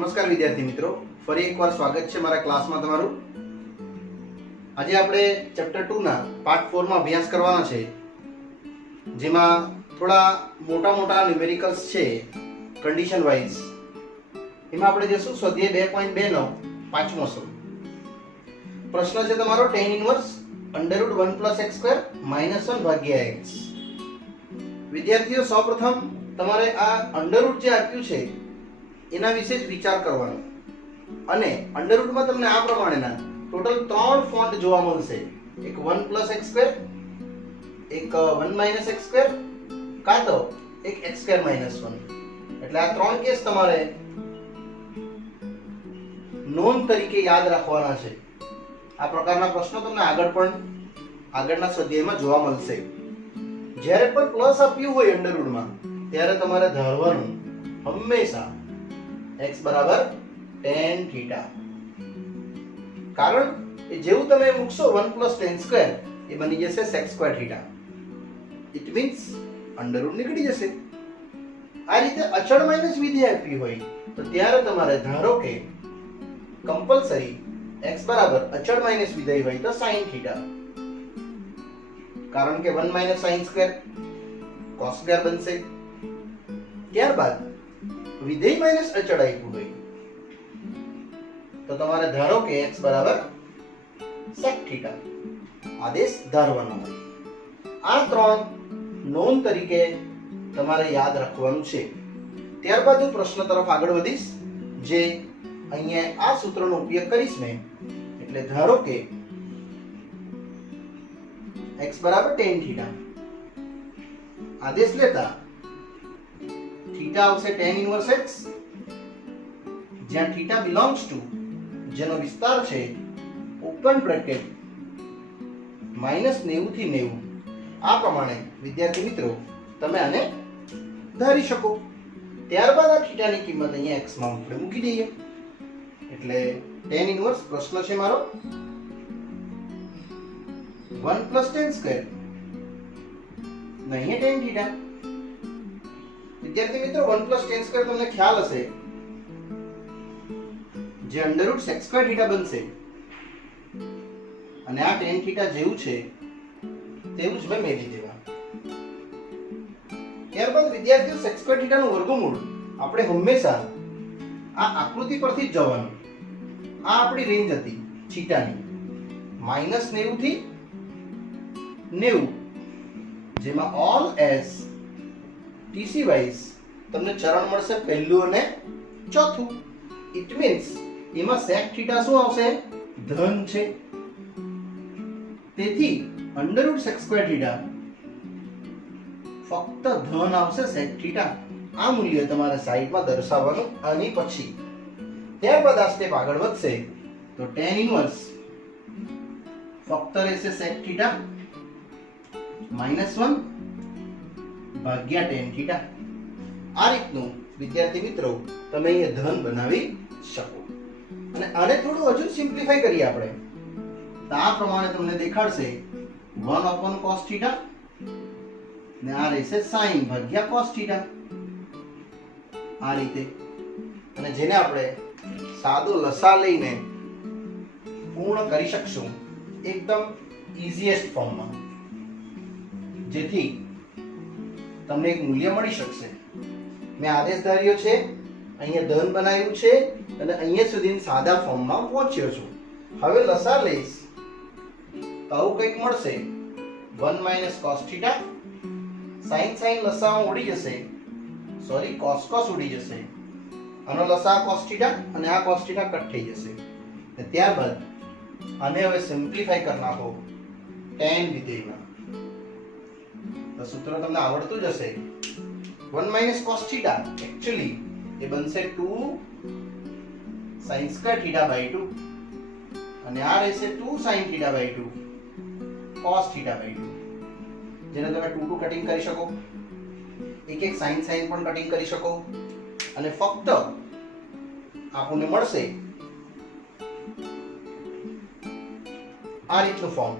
નમસ્કાર વિદ્યાર્થી મિત્રો, ફરી એકવાર સ્વાગત છે મારા ક્લાસમાં તમારું. આજે આપણે ચેપ્ટર 2 ના પાર્ટ 4 માં અભ્યાસ કરવાના છે, જેમાં થોડા મોટા ન્યુમેરિકલ્સ છે કન્ડિશન વાઇઝ. એમાં આપણે જશું સ્વાધ્યાય 2.2 નો પાંચમો સમ. પ્રશ્ન છે તમારો tan ઇન્વર્સ √1 + x² - 1 ભાગ્યા x. વિદ્યાર્થીઓ, સૌપ્રથમ તમારે આ અંડરરૂટ જે આપ્યું છે એના વિશે જ વિચાર કરવાનો. અને અંડરરૂટમાં તમને આ પ્રમાણેના ટોટલ 3 ફોન્ટ જોવા મળશે. એક 1 + x², એક 1 - x², કાં તો એક x² - 1. એટલે આ 3 કેસ તમારે નોંધ તરીકે યાદ રાખવાના છે. આ પ્રકારના પ્રશ્નો તમને આગળના સ્વાધ્યાયમાં જોવા મળશે. જ્યારે પણ પ્લસ આપ્યું હોય અંડરરૂટમાં, ત્યારે તમારે ધારવાનું હંમેશા x બરાબર tan θ. કારણ કે જેવું તમે મૂકશો 1 + tan², એ બની જશે sec² θ. ઇટ મીન્સ અંડરરૂટ નીકળી જશે. આ રીતે અચળ માઇનસ વિધેય આપી હોય તો ત્યારે તમારે ધારો કે કમ્પલસરી x બરાબર અચળ માઇનસ વિધેય હોય તો sin θ. કારણ કે 1 - sin² cos² બનશે. ત્યારબાદ વિધેય માઇનસ અચળ આપ્યું હોય તો તમારે ધારો કે x બરાબર sec θ. આદેશ ધારવાનો હોય. આ 3 નોંધ તરીકે તમારે યાદ રાખવાનું છે. ત્યારબાદ હું પ્રશ્ન તરફ આગળ વધીશ, જે અહીંયા આ સૂત્રનો ઉપયોગ કરીશ મેં. એટલે ધારો કે x બરાબર tan θ. આદેશ લેતા θ આવશે tan ઇન્વર્સ x, જ્યાં θ belongs to, જેનો વિસ્તાર છે ઓપન બ્રેકેટ -90 થી 90. આ પ્રમાણે વિદ્યાર્થી મિત્રો તમે આને ધારી શકો. ત્યારબાદ આ θ ની કિંમત અહીંયા x માં આપણે મૂકી દઈએ. એટલે tan ઇન્વર્સ પ્રશ્ન છે મારો 1 + tan², નહીં tan θ. વિદ્યાર્થી મિત્રો 1 + tan² તમને ખ્યાલ હશે, જે અંડરરૂટ sec² θ બનશે. અને આ tan θ જેવું છે તેવું જ મેં મેળવી દેવા. ત્યારબાદ વિદ્યાર્થીઓ sec² θ નું વર્ગમૂળ આપણે હંમેશા આ આકૃતિ પરથી જ જવાનું. આ આપણી રેન્જ હતી θની -90 થી 90, જેમાં ઓલ s TC વાઇઝ તમને ચરણ મળશે પહેલું અને ચોથું. ઇટ મીન્સ એમાં sec θ શું આવશે? ધન છે. તેથી અંડરરૂટ sec² θ ફક્ત ધન આવશે sec θ. આ મૂલ્ય તમારે સાઈડમાં દર્શાવવાનું. આની પછી ત્યારબાદ આ સ્ટેપ આગળ વધશે તો tan ઇન્વર્સ ફક્ત રહેશે sec θ -1 ભાગ્યા tan θ. આ રીતનું વિદ્યાર્થી મિત્રો તમે અહીંયા ધન બનાવી શકો. અને આને થોડું હજુ સિમ્પ્લિફાઈ કરીએ આપણે તો આ પ્રમાણે તમને દેખાડશે 1 / cos θ ને આ રહેશે sin ભાગ્યા cos θ. આ રીતે. અને જેને આપણે સાદો લસા લઈને પૂર્ણ કરી શકશું એકદમ ઇઝીએસ્ટ ફોર્મમાં, જેથી તમને એક મૂલ્ય મળી શકશે. મેં આદેશ ધાર્યો છે, અહીંયા ધન બનાવ્યું છે અને અહીંયા સુધી સાદા ફોર્મમાં પહોંચ્યો છું. હવે લસા લઈશ તો આવું કંઈક મળશે 1 - cos θ. sin લસામાં ઉડી જશે, સોરી cos ઉડી જશે. આનો લસા cos θ અને આ cos θ કટ થઈ જશે. અને ત્યારબાદ આને હવે સિમ્પ્લિફાઈ કરી નાખો tan વિધેયમાં. તો સૂત્ર તમને આવડતું જ હશે. 1 - cos θ એકચ્યુઅલી એ બનશે 2 sin² θ / 2 અને આ રહેશે 2 sin θ / 2 cos θ / 2, જેને તમે 2 કટિંગ કરી શકો. એક sin પણ કટિંગ કરી શકો. અને ફક્ત આપણને મળશે આ રીતનું ફોર્મ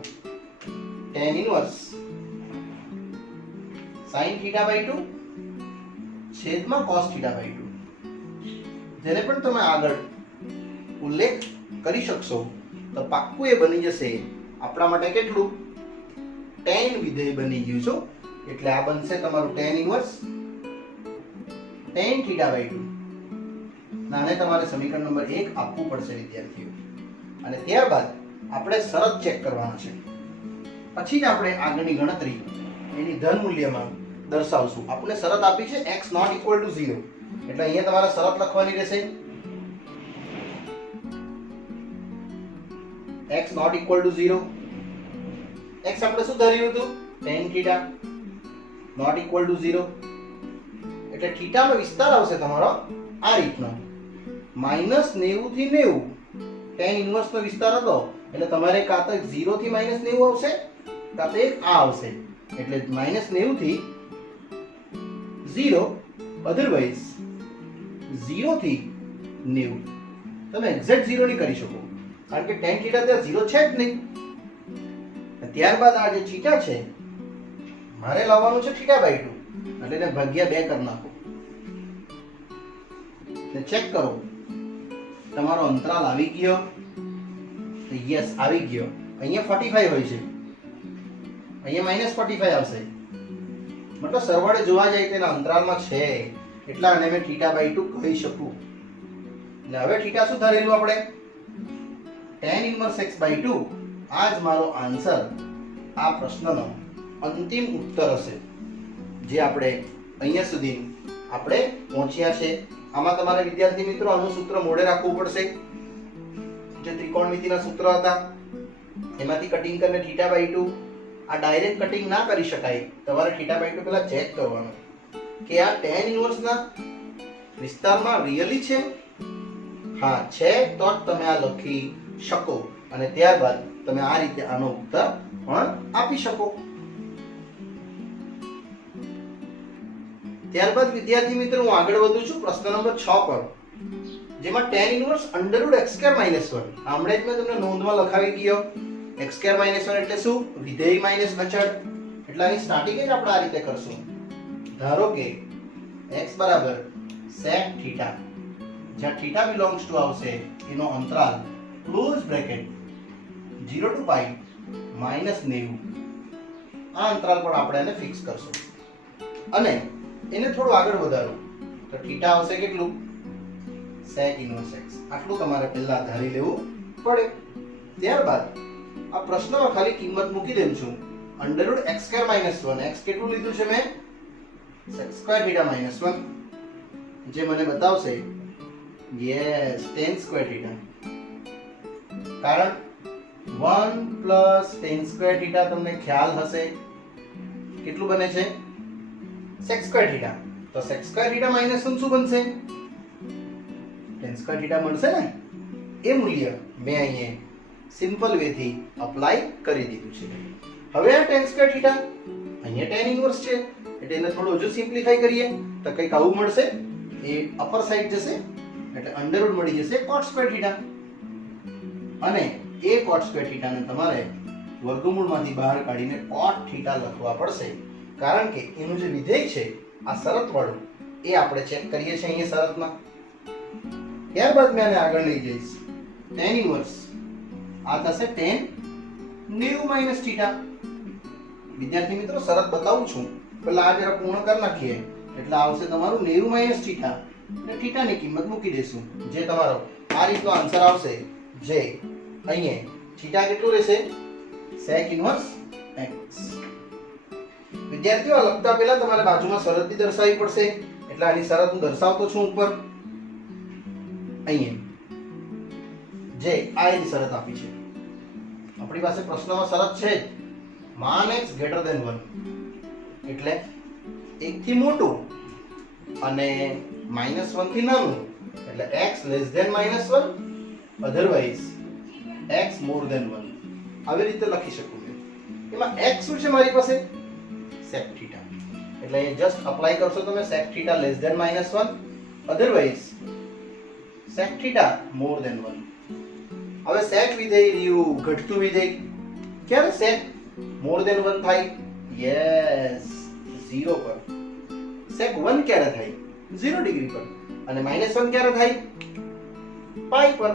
tan ઇન્વર્સ sin θ / 2 છેદમાં cos θ / 2. જેને પણ તમે આગળ ઉલ્લેખ કરી શકશો તો પાક્કું એ બની જશે આપણા માટે કેટલું tan વિધેય બની ગયું છો એટલે આ બનશે તમારું tan inverse tan theta by 2 આને તમારે સમીકરણ નંબર 1 આપવું પડશે વિદ્યાર્થીઓ અને ત્યારબાદ આપણે શરત ચેક કરવાનો છે પછી જ આપણે આગળની ગણતરી એની ધન મૂલ્યમાં દર્શાવશું આપણે શરત આપી છે x ≠ 0 એટલે અહીંયા તમારે શરત લખવાની રહેશે x ≠ 0 x આપણે શું ધર્યું હતું tan θ ≠ 0 એટલે θ નો વિસ્તાર આવશે તમારો આ રીતનો -90 થી 90 tan ઇન્વર્સ નો વિસ્તાર હતો એટલે તમારે કાં તો 0 થી -90 આવશે કાં તો એક આ આવશે એટલે -90 થી 0 અધરવાઇઝ 0 થી 90 તમે એક્ઝેક્ટ 0 નહીં કરી શકો કારણ કે tan θ ત્યાં 0 છે જ નહીં ત્યારબાદ આ જે θ છે મારે લાવવાનું છે θ બાય 2 એટલે એને ભાગ્યા 2 કરી નાખો ને ચેક કરો તમારો અંતરાલ આવી ગયો તો યસ આવી ગયો અહીંયા 45 હોય છે અહીંયા -45 આવશે મતલબ સરવાળે જોવા જાય તેના અંતરાલમાં છે એટલા આને મેં θ બાય 2 કહી શકું એટલે હવે θ શું ધારેલું આપણે tan ઇન્વર્સ x બાય 2 આ જ મારો આન્સર આ પ્રશ્નનો અંતિમ ઉત્તર હશે જે આપણે અહીંયા સુધી આપણે પહોંચ્યા છે આમાં તમારે વિદ્યાર્થી મિત્રો આનું સૂત્ર મોઢે રાખવું પડશે જે ત્રિકોણમિતિના સૂત્ર હતા એમાંથી કટિંગ કરીને θ બાય 2 આ ડાયરેક્ટ કટિંગ ના કરી શકાય તમારે θ બાય 2 પહેલા ચેક કરવાનું કે આ tan ઇન્વર્સના વિસ્તારમાં રિયલી છે હા છે તો જ તમે આ લખી શકો અને ત્યારબાદ તમે આ રીતે આનો ઉત્તર પણ આપી શકો ત્યારબાદ વિદ્યાર્થી મિત્રો હું આગળ વધું છું પ્રશ્ન નંબર 6 પર જેમાં tan ઇન્વર્સ √x² - 1 હમણાં જ મેં તમને નોંધમાં લખાવી ગયો x² - 1 એટલે શું વિધેય માઈનસ અચળ એટલે આની સ્ટાર્ટિંગ જ આપણે આ રીતે કરશું ધારો કે x બરાબર sec θ જ્યાં θ belongs to આવશે એનો અંતરાલ ક્લોઝ બ્રેકેટ 0 to π -90 આ અંતરાલ પર આપણે એને ફિક્સ કરશું અને એને થોડું આગળ વધારો તો θ આવશે કેટલું sec ઇન્વર્સ x આટલું તમારે પહેલા ધારી લેવું પડે ત્યારબાદ આ પ્રશ્નમાં ખાલી કિંમત મૂકી દેમ છું √x² - 1 x કેટલું લીધું છે મેં sec² θ - 1 જે મને બતાવશે યસ tan² θ કારણ 1 + tan² θ તમને ખ્યાલ હશે કેટલું બને છે sec² θ તો sec² θ - 1 શું બનશે tan² θ મળશે ને એ મૂલ્ય મેં અહીંયા સિમ્પલ વે થી અપ્લાય કરી દીધું છે હવે આ tan² θ અહીંયા tan ઇન્વર્સ છે એટલે એને થોડું હજુ સિમ્પ્લિફાઈ કરીએ તો કંઈક આવું મળશે એ અપર સાઈડ જશે એટલે અંડરરૂટ મળી જશે cot² θ અને એ cot² θ ને તમારે વર્ગમૂળમાંથી બહાર કાઢીને cot θ લખવા પડશે કારણ કે એનું જે વિધેય છે આ શરત વાળું એ આપણે ચેક કરીએ છીએ અહીંયા શરતમાં ત્યારબાદ મેં આને આગળ લઈ જઈશ tan ઇન્વર્સ આ થશે tan 90 - θ વિદ્યાર્થી મિત્રો શરત બતાવું છું પહેલા આ જરા પૂર્ણ કરી નાખીએ એટલે આવશે તમારું 90 - θ અને θ ની કિંમત મૂકી દેશું જે તમારો આ રીતનો આન્સર આવશે જે અહીંયા θ કેટલું રહેશે sec ઇન્વર્સ x વિદ્યાર્થીઓ લખતા પહેલા તમારે બાજુમાં શરત બી દર્શાવવી પડશે એટલે આની શરત હું દર્શાવતો છું ઉપર અહીંયા જે આ એની શરત આપી છે આપણી પાસે પ્રશ્નમાં શરત છે માન x > 1 એટલે 1 થી મોટું અને -1 થી નાનું એટલે x < -1 otherwise x more than 1 આવી રીતે લખી શકું છું એમાં x શું છે મારી પાસે sec θ એટલે એ જસ્ટ અપ્લાય કરશો તમે sec θ < -1 otherwise sec θ more than 1 હવે sec વિધેય રહ્યું ઘટતું વિધેય ક્યારે sec more than 1 થાય યસ 0 પર sec 1 ક્યારે થાય 0 ડિગ્રી પર અને -1 ક્યારે થાય? પાઈ પર.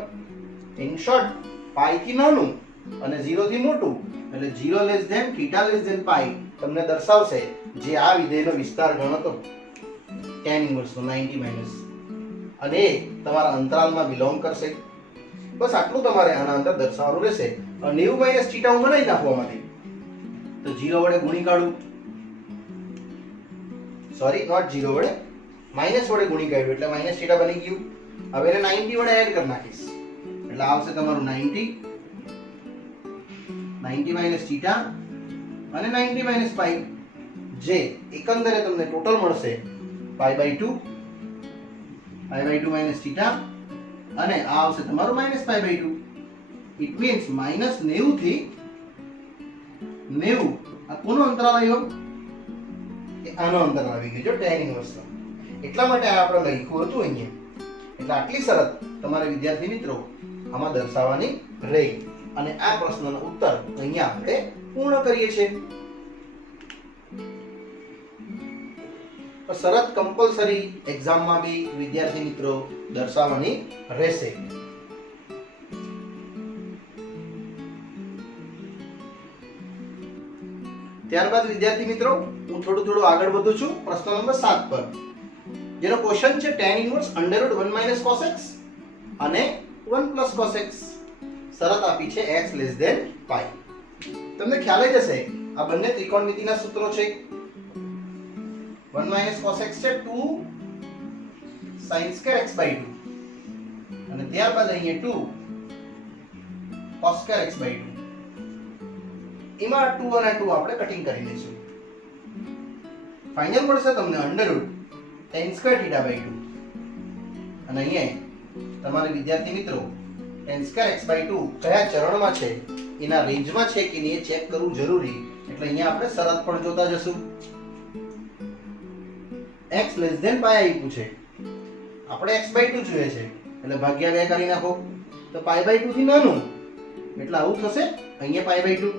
ઇન શોર્ટ, પાઈ થી નાનું અને 0 થી મોટું, એટલે 0 less than theta less than pi તમને દર્શાવશે જે આ વિધેયનો વિસ્તાર ગણ હતો tan ઇન્વર્સ નો 90 માઈનસ, અને એ તમારા અંતરાલમાં બિલોંગ કરશે. બસ આટલું તમારે આના અંદર દર્શાવવાનું રહેશે. 90 માઈનસ થીટા હું બનાવી નાખું આમાંથી, તો 0 વડે ગુણી કાઢું, સોરી નોટ 0 વડે, માઈનસ વડે ગુણી કાઢ્યું એટલે માઈનસ થીટા બની ગયું. હવે એને 90 વડે એડ કરી નાખીશ એટલે આવશે તમારું 90 માઈનસ થીટા અને 90 માઈનસ પાઈ, જે એકંદરે તમને ટોટલ મળશે પાઈ બાય 2 માઈનસ થીટા, અને આ આવશે તમારું minus pi by 2. It means -90 થી 90 આ કોનો અંતરાલ આવ્યો? આનો અંતરાલ આવી ગયો જો tan ઇન્વર્સ નો. એટલા માટે આ આપણે લખ્યું હતું અહીંયા. એટલે આટલી શરત તમારે વિદ્યાર્થી મિત્રો આમાં દર્શાવવાની રહી, અને આ પ્રશ્નનો ઉત્તર અહીંયા આપણે પૂર્ણ કરીએ છીએ. શરત કમ્પલસરી એક્ઝામમાં બી વિદ્યાર્થી મિત્રો દર્શાવવાની રહેશે. ત્યારબાદ વિદ્યાર્થી મિત્રો હું થોડું આગળ વધું છું પ્રશ્ન નંબર 7 પર, જેનો ક્વેશ્ચન છે tan ઇન્વર્સ √1 - cos x અને 1 + cos x. શરત આપી છે x < π. તમને ખ્યાલ જ હશે આ બંને ત્રિકોણમિતિના સૂત્રો છે. 1 - cos x છે 2 sin² x/2, અને ત્યારબાદ અહીંયા 2 cos² x/2. એમાં 2 અને 2 આપણે કટિંગ કરી લઈશું. ફાઇનલ મળશે તમને √tan² θ/2, અને અહીંયા તમારે વિદ્યાર્થી મિત્રો tan² x/2 કયા ચરણમાં છે, એના રેન્જમાં છે કે નહીં એ ચેક કરવું જરૂરી. એટલે અહીંયા આપણે શરત પણ જોતા જશું. x < π આપ્યું છે, આપણે x/2 જોઈએ છે એટલે ભાગ્યા 2 કરી નાખો, તો π/2 થી નાનું એટલે આવું થશે. અહીંયા π/2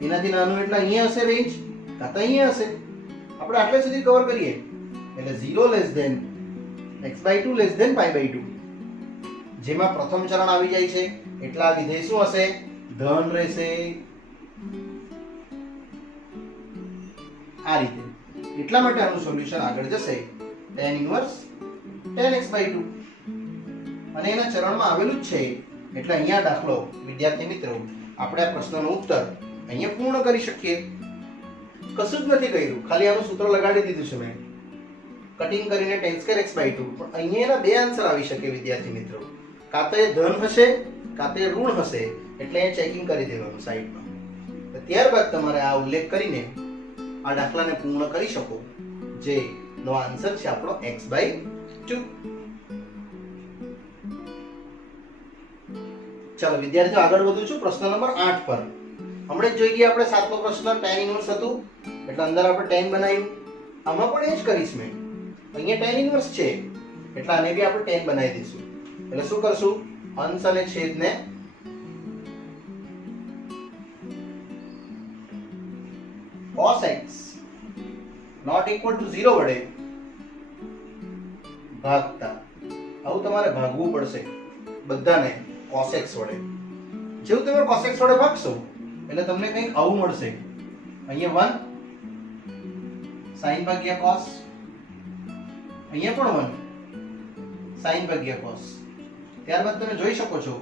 એનાથી નાનું એટલે અહીંયા હશે રેન્જ, કાં તો અહીંયા હશે. આપણે આટલે સુધી કવર કરીએ એટલે 0 less than x/2 less than π/2, જેમાં પ્રથમ ચરણ આવી જાય છે એટલે આ વિધેય શું હશે? ધન રહેશે. આ રીતે એટલા માટે આનું સોલ્યુશન આગળ જશે tan ઇન્વર્સ tan x/2, અને એના ચરણમાં આવેલું જ છે એટલે અહીંયા દાખલો વિદ્યાર્થી મિત્રો આપણે આ પ્રશ્નનો ઉત્તર અહીંયા પૂર્ણ કરી શકીએ. કશું જ નથી કર્યું, ખાલી આનું સૂત્ર લગાડી દીધું છે મેં, કટિંગ કરીને tan² x/2. પણ અહીંયા એના બે આન્સર આવી શકે વિદ્યાર્થી મિત્રો, કાં તો એ ધન હશે કાં તો એ ઋણ હશે, એટલે એ ચેકિંગ કરી દેવાનું સાઈડમાં. ત્યારબાદ તમારે આ ઉલ્લેખ કરીને આ દાખલાને પૂર્ણ કરી શકો, જે નો આન્સર છે આપણો x/2. ચાલો વિદ્યાર્થીઓ આગળ વધું છું પ્રશ્ન નંબર 8 પર. હમણાં જ જોઈ ગયા આપણે 7મો પ્રશ્ન tan ઇન્વર્સ હતું એટલે અંદર આપણે tan બનાવ્યું. આમાં પણ એ જ કરીશ મેં. અહીંયા tan ઇન્વર્સ છે એટલે આને બી આપણે tan બનાવી દઈશું. એટલે શું કરશું? અંશ અને છેદને cos x ≠ 0 વડે ભાગતા. આવું તમારે ભાગવું પડશે બધાને cos x વડે. જેવું તમે cos x વડે ભાગશો એટલે તમને કંઈક આવું મળશે. અહીંયા 1 sin ભાગ્યા cos, અહીંયા પણ 1 sin ભાગ્યા cos. ત્યારબાદ તમે જોઈ શકો છો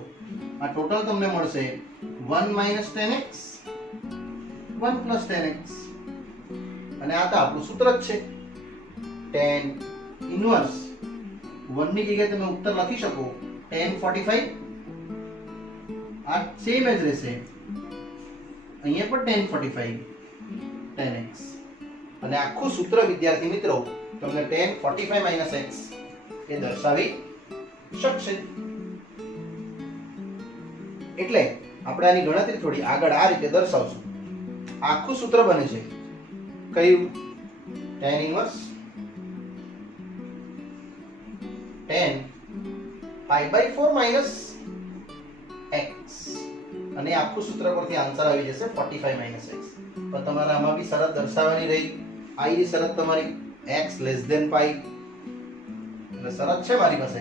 આ ટોટલ તમને મળશે 1 - tan x 1 + tan x, અને આ તો આપણું સૂત્ર જ છે. tan ઇન્વર્સ 1 ની જગ્યાએ તમે ઉત્તર લખી શકો tan 45, આ સેમ જ રહેશે. અહીંયા પણ tan 45 tan x, અને આખું સૂત્ર વિદ્યાર્થી મિત્રો તમને tan 45 - x એ દર્શાવી શકશે. એટલે આપણે આની ગણતરી થોડી આગળ આ રીતે દર્શાવશું. આખું સૂત્ર બને છે કયું? tan ઇન્વર્સ tan π/4 - x, અને આખું સૂત્ર પરથી આન્સર આવી જશે 45 - x. પણ તમારે આમાં બી શરત દર્શાવવાની રહી. આ શરત તમારી x < π, એટલે શરત છે મારી પાસે,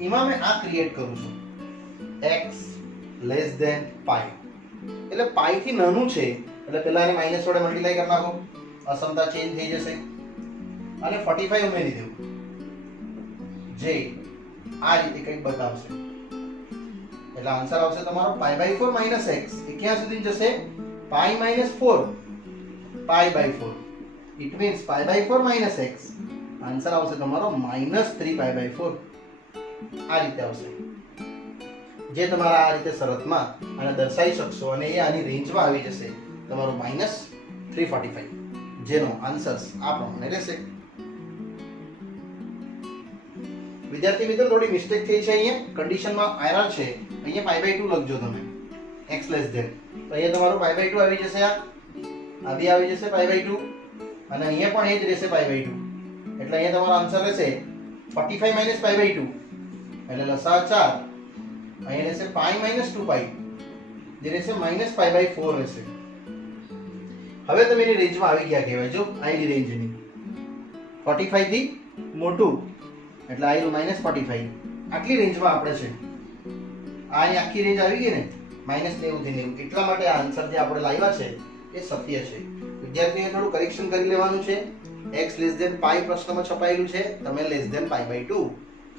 એમાં મેં આ ક્રિએટ કરું છું x લેસ ધેન પાઈ, એટલે પાઈ થી નાનું છે એટલે પહેલા એને માઈનસ વડે મલ્ટીપ્લાય કરી નાખો, અસમતા ચેન્જ થઈ જશે અને 45 ઉમેરી દઉં જે આ રીતે કંઈક બતાવશે, એટલે આન્સર આવશે તમારો π/4 માઈનસ x. એ ક્યાં સુધી જશે? π minus 4 π/4. It means π/4 minus x. Answer આવશે તમારો -3π/4. આ રીતે આવશે, જે તમારા આ રીતે શરતમાં આને દર્શાવી શકશો અને એ આની રેન્જમાં આવી જશે તમારો -345, જેનો આન્સર આ પ્રમાણે રહેશે. વિદ્યાર્થી મિત્રો થોડી મિસ્ટેક થઈ છે, અહીંયા કન્ડિશનમાં એરર છે, અહીંયા π/2 લખજો તમે x લેસ ધેન, તો અહીંયા તમારો π/2 આવી જશે, આ બી આવી જશે π/2 અને અહીંયા પણ એ જ રહેશે π/2, એટલે અહીંયા તમારો આન્સર રહેશે 45 માઈનસ π/2 એટલે લસા 4, અહીંયા રહેશે π માઈનસ 2π જે રહેશે -π/4 રહેશે. હવે તમે એની રેન્જમાં આવી ગયા કહેવાય, જો આની રેન્જની 45 થી મોટું એટલે આયરું -45, આટલી રેન્જમાં આપણે છે, આની આખી રેન્જ આવી ગઈ ને -90 થી 90, એટલા માટે આ આન્સર જે આપણે લાવ્યા છે એ સત્ય છે. વિદ્યાર્થીઓએ થોડું કરેક્શન કરી લેવાનું છે. x લેસ ધેન પાઈ પ્રશ્નમાં છપાયેલું છે, તમે લેસ ધેન π/2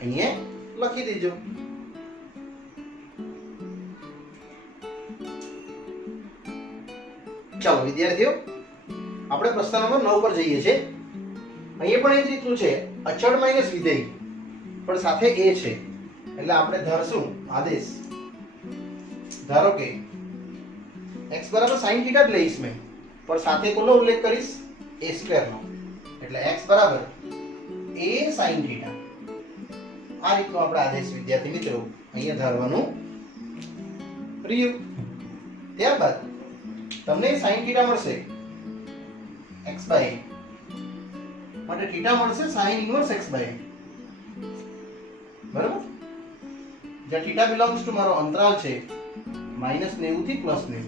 અહીંયા લખી દેજો. ચાલો વિદ્યાર્થીઓ, આપણે પ્રશ્ન નંબર 9 પર જઈએ છીએ. અહીંયા પણ એ જ રીતનું છે, અચળ માઈનસ વિધેય પણ સાથે a છે, એટલે આપણે ધારશું આદેશ, ધારો કે x બરાબર sin θ જ લઈશ મેં, પણ સાથે કોનો ઉલ્લેખ કરીશ? a² નો, એટલે x બરાબર a sin θ. આ રીતનો આપણે આદેશ વિદ્યાર્થી મિત્રો અહીંયા ધારવાનું રહ્યું. ત્યારબાદ તમને sin θ મળશે x/a માટે θ મળશે sin ઇન્વર્સ x/a, બરાબર? જ્યાં θ બિલોંગ્સ ટુ મારો અંતરાલ છે -90 થી +90.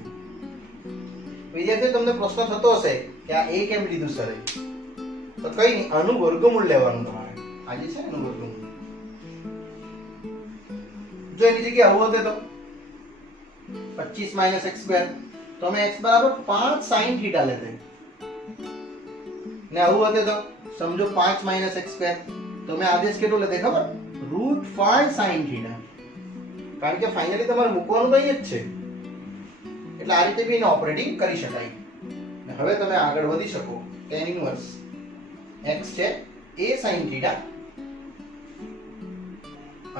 વિદ્યાર્થીઓ તમને પ્રશ્ન થતો હશે કે આ a કેમ લીધું સર? તો કઈ નહીં, આનું વર્ગમૂળ લેવાનું તમારે. આ જે છે એનું વર્ગમૂળ. જો એની જગ્યાએ આવું હોતે તો 25 માઈનસ x², તો અમે x બરાબર 5 sin θ લેતે, ને આવું હોતે તો સમજો 5 માઈનસ x², તો મેં આદેશ કેટલો લેતે ખબર? √5 sin θ. કારણ કે ફાઇનલી તમારે મૂકવાનું તો અહીં જ છે, એટલે આ રીતે બી એને ઓપરેટિંગ કરી શકાય. અને હવે તમે આગળ વધી શકો. tan ઇન્વર્સ x છે a sin θ √a²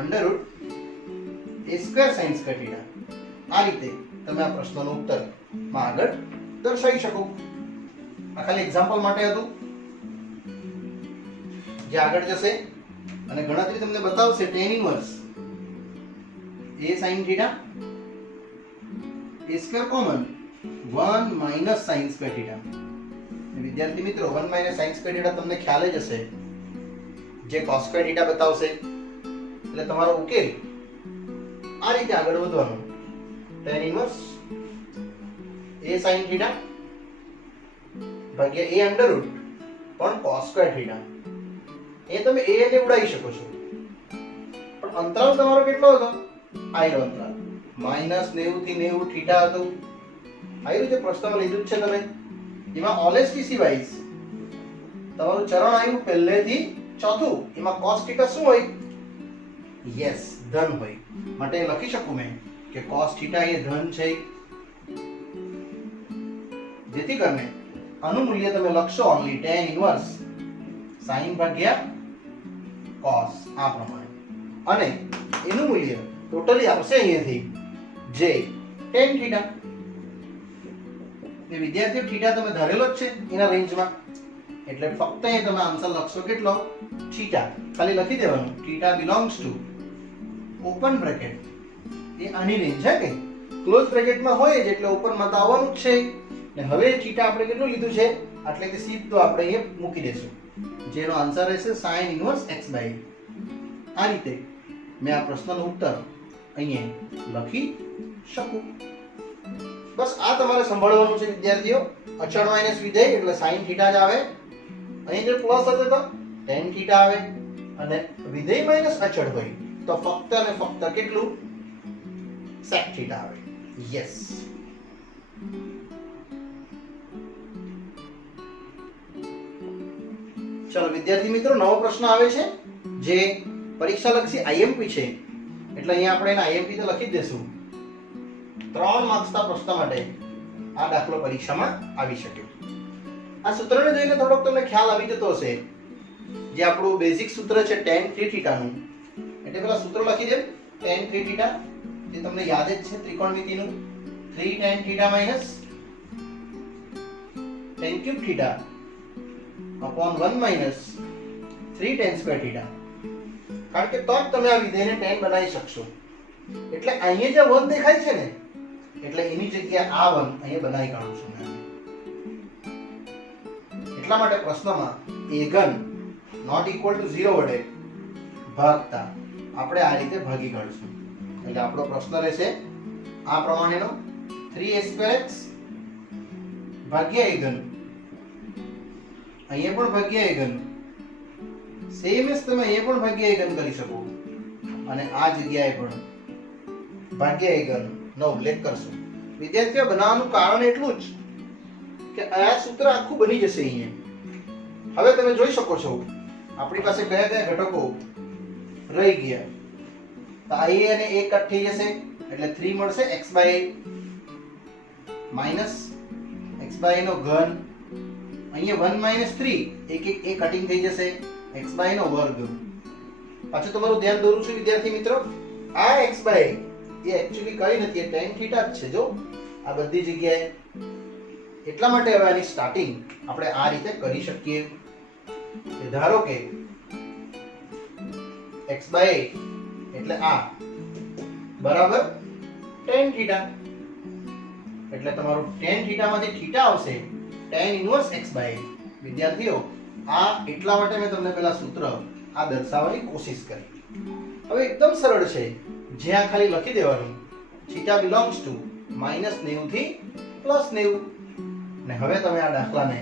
sin² θ. આ રીતે તમે આ પ્રશ્નનો ઉત્તર માં આગળ દર્શાવી શકો. આ ખાલી એક્ઝામ્પલ માટે હતું, જે આગળ જશે અને ગણતરી તમને બતાવશે tan inverse a sin θ a² common 1 minus sin² θ. વિદ્યાર્થી મિત્રો 1 માઈનસ sin² θ તમને ખ્યાલ જ હશે, જે cos² θ બતાવશે. એટલે તમારો ઉકેલ આ રીતે આગળ વધવાનું, tan ઇન્વર્સ a sin θ ભાગ્યા a √ પણ cos² θ. એ તમે a ને ઉડાવી શકો છો, પણ અંતરાલ તમારો કેટલો હતો? આયરો અંતરાલ -90 થી 90 θ હતું. આયરું જે પ્રશ્નમાં લીધું છે તમે, એમાં ઓનેસ્ટી વાઇઝ તમારું ચરણ આવ્યું પહેલેથી ચોથું, એમાં cos θ શું હોય? યસ, ધન હોય. માટે લખી શકું મેં કે cos θ એ ધન છે, જેથી કરીને આનું મૂલ્ય તમે લખશો ઓન્લી tan ઇન્વર્સ sin ભાગ્યા cos આ પ્રમાણે, અને એનું મૂલ્ય ટોટલી આવશે અહીંયાથી જે tan θ. એ વિદ્યાર્થીઓ θ તમે ધારેલો જ છે એના રેન્જમાં, એટલે ફક્ત અહીં તમે આન્સર લખશો કેટલો? θ. ખાલી લખી દેવાનું θ બિલોંગ્સ ટુ ઓપન બ્રેકેટ, એ આની રેન્જ છે કે ક્લોઝ બ્રેકેટમાં હોય જ, એટલે ઓપનમાં તો આવવાનું જ છે. ને હવે θ આપણે કેટલું લીધું છે, એટલે કે સીધું આપણે અહીંયા મૂકી દેશું, જેનો આન્સર રહેશે sin ઇન્વર્સ x/a. આ રીતે મેં આ પ્રશ્નનો ઉત્તર અહીંયા લખી શકું. બસ આ તમારે સંભાળવાનું છે વિદ્યાર્થીઓ. અચળ માઈનસ વિધેય એટલે sin θ જ આવે, અહીં જે પ્લસ હશે તો tan θ આવે, અને વિધેય માઇનસ અચળ હોય તો ફક્ત અને ફક્ત કેટલું sec થીટા આવે. યસ. ચલો વિદ્યાર્થી મિત્રો, નવો પ્રશ્ન આવે છે જે પરીક્ષા લક્ષી આઈએમપી છે, એટલે અહીંયા આપણે એને આઈએમપી તો લખી જ દેશું. 3 માર્ક્સના પ્રશ્ન માટે આ દાખલો પરીક્ષામાં આવી શકે. આ સૂત્રને જોઈને થોડોક તમને ખ્યાલ આવી જતો હશે, જે આપણું બેઝિક સૂત્ર છે tan 3 થીટાનું. એટલે પેલા સૂત્ર લખી દે, tan 3 થીટા, જે તમને યાદ જ છે ત્રિકોણમિતિનું, 3 tan theta minus tan cube theta upon 1 minus 3 tan square theta. કારણ કે તો જ તમે આ વિધેયને tan બનાવી શકશો. એટલે અહીંયા જે 1 દેખાય છે ને, એટલે એની જગ્યાએ આ 1 અહીંયા બનાવી કાઢું છું મેં. એટલા માટે પ્રશ્નમાં a ઘન નોટ ઇક્વલ ટુ 0 વડે ભાગતા આપણે આ રીતે ભાગી કાઢશું. એટલે આપણો પ્રશ્ન રહેશે આ પ્રમાણેનો 3a2x ભાગ્યા a ઘન, અહીંયા પણ ભાગ્યા a ઘન, સેમ જ તમે અહીંયા પણ ભાગ્યા a ઘન કરી શકો, અને આ જગ્યાએ પણ ભાગ્યા a ઘન નો ઉલ્લેખ કરશો. વિદ્યાર્થીઓ, બનાવવાનું કારણ એટલું જ કે આ સૂત્ર આખું બની જશે અહીંયા. હવે તમે જોઈ શકો છો આપણી પાસે કયા કયા ઘટકો રહી ગયા. તો a અને a કટ થઈ જશે, એટલે 3 મળશે x/a માઈનસ x/a નો ઘન. અહીંયા 1 minus 3 એક a કટિંગ થઈ જશે, x/a નો વર્ગ. પાછું તમારું ધ્યાન દોરું છું વિદ્યાર્થી મિત્રો, આ x/a એ એક્ચ્યુઅલી કઈ નથી, tan થીટા જ છે. જો આ બધી જગ્યાએ, એટલા માટે હવે આની સ્ટાર્ટિંગ આપણે આ રીતે કરી શકીએ. ધારો કે x/a એટલે આ બરાબર tan થીટા, એટલે તમારું tan થીટામાંથી થીટા આવશે tan ઇન્વર્સ x/a. વિદ્યાર્થીઓ, આ એટલા માટે મેં તમને પેલા સૂત્ર આ દર્શાવવાની કોશિશ કરી. હવે એકદમ સરળ છે, જ્યાં ખાલી લખી દેવાનું થીટા બિલોંગ્સ ટુ -90 થી +90. ને હવે તમે આ દાખલાને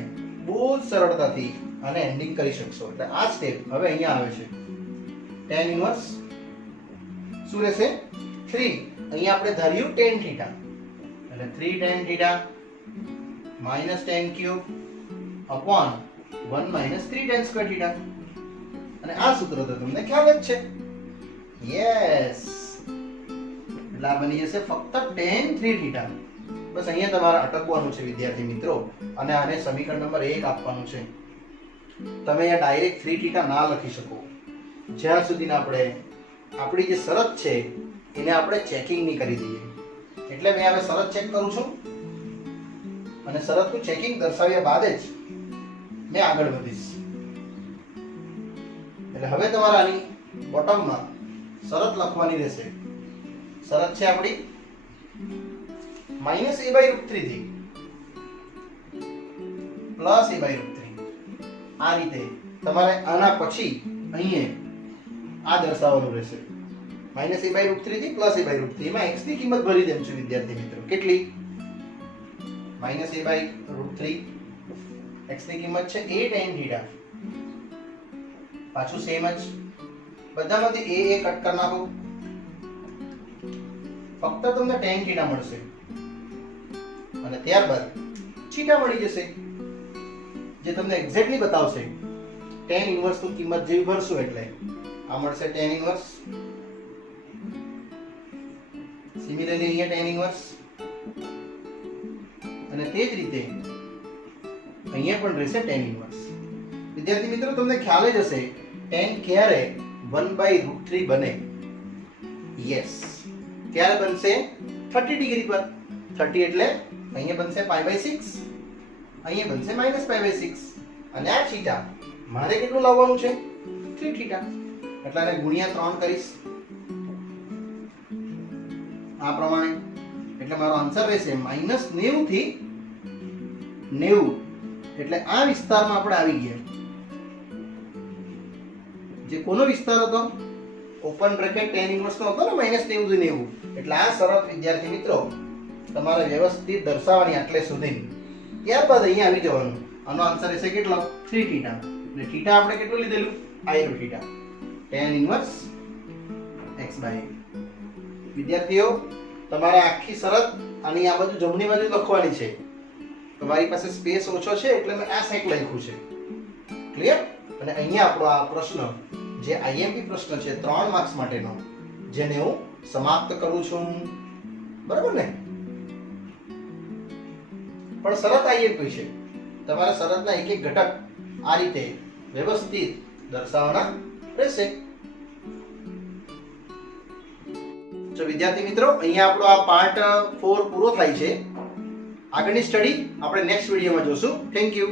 બહુ જ સરળતાથી આને એન્ડિંગ કરી શકશો. એટલે આ સ્ટેપ હવે અહીંયા આવે છે. tan ઇન્વર્સ શું રહેશે? 3. અહીંયા આપણે ધાર્યું tan થીટા, એટલે 3 tan theta minus tan cube upon 1 minus 3 tan square theta. અને આ સૂત્ર તો તમને ખ્યાલ જ છે. યસ. એટલે આ બની જશે ફક્ત tan 3 theta. બસ અહીંયા તમારે અટકવાનું છે વિદ્યાર્થી મિત્રો, અને આને સમીકરણ નંબર 1 આપવાનું છે. તમે અહીંયા ડાયરેક્ટ 3 theta ના લખી શકો જ્યાં સુધી આપણે આપણી જે શરત છે એને આપણે ચેકિંગ નહીં કરી દઈએ. એટલે મેં હવે શરત ચેક કરું છું, અને શરતનું ચેકિંગ દર્શાવ્યા બાદ જ મેં આગળ વધીશ. એટલે હવે તમારે આની બોટમમાં શરત લખવાની રહેશે. શરત છે આપણી -a/√3 થી +a/√3. આ રીતે તમારે આના પછી અહીંયા આ દર્શાવવાનું રહેશે. -a/√3 થી +a/√3. એમાં x ની કિંમત ભરી દેમ છું વિદ્યાર્થી મિત્રો. કેટલી? -a/√3. x ની કિંમત છે a tan થીટા. પાછું સેમ જ, બધામાંથી a કટ કરી નાખો, ફક્ત તમને tan થીટા મળશે, અને ત્યારબાદ થીટા મળી જશે, જે તમને એક્ઝેક્ટલી બતાવશે tan ઇન્વર્સ ની કિંમત જેવી ભરશું એટલે આ મળશે tan ઇન્વર્સ. સિમિલરલી અહીંયા tan ઇન્વર્સ, અને તે જ રીતે અહીંયા પણ રહેશે tan ઇન્વર્સ. વિદ્યાર્થી મિત્રો, તમને ખ્યાલ જ હશે tan ક્યારે 1/√3 બને. યસ. ક્યારે બનશે? 30 ડિગ્રી પર. 30 એટલે અહીંયા બનશે π/6, અહીંયા બનશે -π/6, અને આ થીટા મારે કેટલું લાવવાનું છે? 3 થીટા. એટલે આને ગુણ્યા 3 કરીશ આ પ્રમાણે. એટલે મારો આન્સર રહેશે -90 થી 90. એટલે આ વિસ્તારમાં આપણે આવી ગયા. જે કોનો વિસ્તાર હતો? ઓપન બ્રેકેટ tan ઇન્વર્સ નો હતો ને, -90 થી 90. એટલે આ શરત વિદ્યાર્થી મિત્રો તમારે વ્યવસ્થિત દર્શાવવાની આટલે સુધી. ત્યારબાદ અહીંયા આવી જવાનું. આનો આન્સર રહેશે કેટલો? 3 થીટા. એટલે થીટા આપણે કેટલું લીધેલું? i/θ. tan inverse x by a. વિદ્યાર્થીઓ, તમારે આખી શરત આની આ બાજુ જમણી બાજુ લખવાની છે. તમારી પાસે સ્પેસ ઓછો છે એટલે મેં આ સાઈડ લખ્યું છે. ક્લિયર? અને અહીંયા આપણો આ પ્રશ્ન જે આઈએમપી પ્રશ્ન છે 3 માર્ક્સ માટેનો, જેને હું સમાપ્ત કરું છું. બરાબર ને? પણ શરત આઈએમપી છે. તમારે શરતના એક એક ઘટક આ રીતે વ્યવસ્થિત દર્શાવવાના રહેશે. તો વિદ્યાર્થી મિત્રો, અહીંયા આપણો આ પાર્ટ 4 પૂરો થાય છે. આગળની સ્ટડી આપણે નેક્સ્ટ વિડીયોમાં જોશું. Thank you.